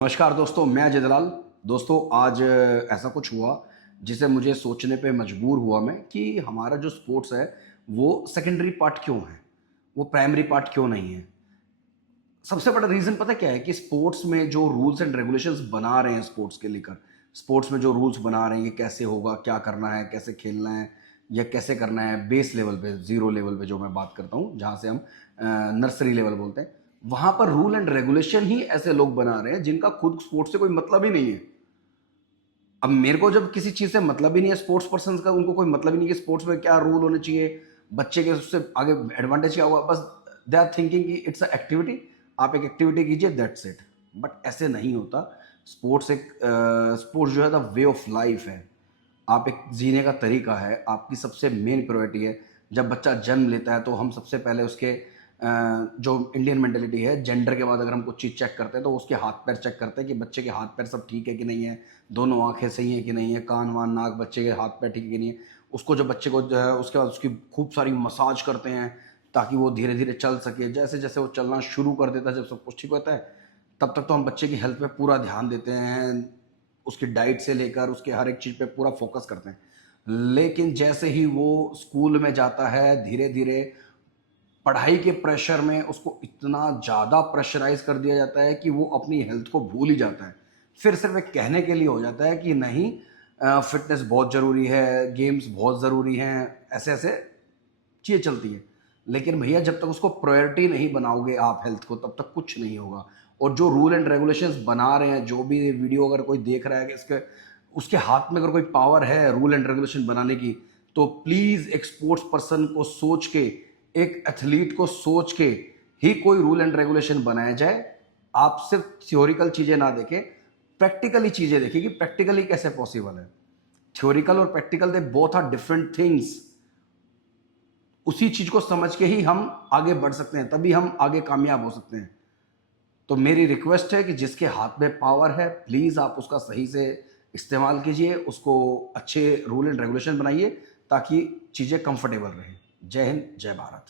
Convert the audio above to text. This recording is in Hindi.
नमस्कार दोस्तों, मैं अजय दलाल। दोस्तों आज ऐसा कुछ हुआ जिसे मुझे सोचने पे मजबूर हुआ मैं कि हमारा जो स्पोर्ट्स है वो सेकेंडरी पार्ट क्यों है, वो प्राइमरी पार्ट क्यों नहीं है। सबसे बड़ा रीज़न पता क्या है कि स्पोर्ट्स में जो रूल्स एंड रेगुलेशंस बना रहे हैं स्पोर्ट्स के लेकर, स्पोर्ट्स में जो रूल्स बना रहे हैं, ये कैसे होगा, क्या करना है, कैसे खेलना है या कैसे करना है, बेस लेवल पे, ज़ीरो लेवल पे जो मैं बात करता हूँ, जहाँ से हम नर्सरी लेवल बोलते हैं, वहाँ पर रूल एंड रेगुलेशन ही ऐसे लोग बना रहे हैं जिनका खुद स्पोर्ट्स से कोई मतलब ही नहीं है। अब मेरे को जब किसी चीज़ से मतलब ही नहीं है, स्पोर्ट्स पर्सन का उनको कोई मतलब ही नहीं है कि स्पोर्ट्स में क्या रूल होने चाहिए, बच्चे के उससे आगे एडवांटेज क्या होगा, बस दे आर थिंकिंग कि इट्स अ एक्टिविटी, आप एक एक्टिविटी कीजिए, दैट्स इट। बट ऐसे नहीं होता। स्पोर्ट्स एक स्पोर्ट्स जो है द वे ऑफ लाइफ है, आप एक जीने का तरीका है, आपकी सबसे मेन प्रायोरिटी है। जब बच्चा जन्म लेता है तो हम सबसे पहले उसके जो इंडियन मेंटेलिटी है, जेंडर के बाद अगर हम कुछ चीज़ चेक करते हैं तो उसके हाथ पैर चेक करते हैं कि बच्चे के हाथ पैर सब ठीक है कि नहीं है, दोनों आंखें सही हैं कि नहीं है, कान वान नाक बच्चे के हाथ पैर ठीक है कि नहीं है। उसको जब बच्चे को जो है उसके बाद उसकी खूब सारी मसाज करते हैं ताकि वो धीरे धीरे चल सके। जैसे जैसे वो चलना शुरू कर देता है, जब सब कुछ ठीक होता है, तब तक तो हम बच्चे की हेल्थ पे पूरा ध्यान देते हैं, उसकी डाइट से लेकर उसके हर एक चीज़ पे पूरा फोकस करते हैं। लेकिन जैसे ही वो स्कूल में जाता है, धीरे धीरे पढ़ाई के प्रेशर में उसको इतना ज़्यादा प्रेशराइज़ कर दिया जाता है कि वो अपनी हेल्थ को भूल ही जाता है। फिर सिर्फ़ एक कहने के लिए हो जाता है कि नहीं, फ़िटनेस बहुत ज़रूरी है, गेम्स बहुत ज़रूरी हैं, ऐसे-ऐसे चीज़ें चलती हैं। लेकिन भैया जब तक उसको प्रायोरिटी नहीं बनाओगे आप हेल्थ को, तब तक कुछ नहीं होगा। और जो रूल एंड रेगुलेशंस बना रहे हैं, जो भी वीडियो अगर कोई देख रहा है कि इसके उसके हाथ में अगर कोई पावर है रूल एंड रेगुलेशन बनाने की, तो प्लीज़ एक स्पोर्ट्स पर्सन को सोच के, एक एथलीट को सोच के ही कोई रूल एंड रेगुलेशन बनाया जाए। आप सिर्फ थ्योरिकल चीज़ें ना देखें, प्रैक्टिकली चीज़ें देखिए कि प्रैक्टिकली कैसे पॉसिबल है। थ्योरिकल और practical they both are different things. उसी चीज़ को समझ के ही हम आगे बढ़ सकते हैं, तभी हम आगे कामयाब हो सकते हैं। तो मेरी रिक्वेस्ट है कि जिसके हाथ में पावर है, प्लीज़ आप उसका सही से इस्तेमाल कीजिए, उसको अच्छे रूल एंड रेगुलेशन बनाइए ताकि चीज़ें कंफर्टेबल रहें। जय हिंद, जय भारत।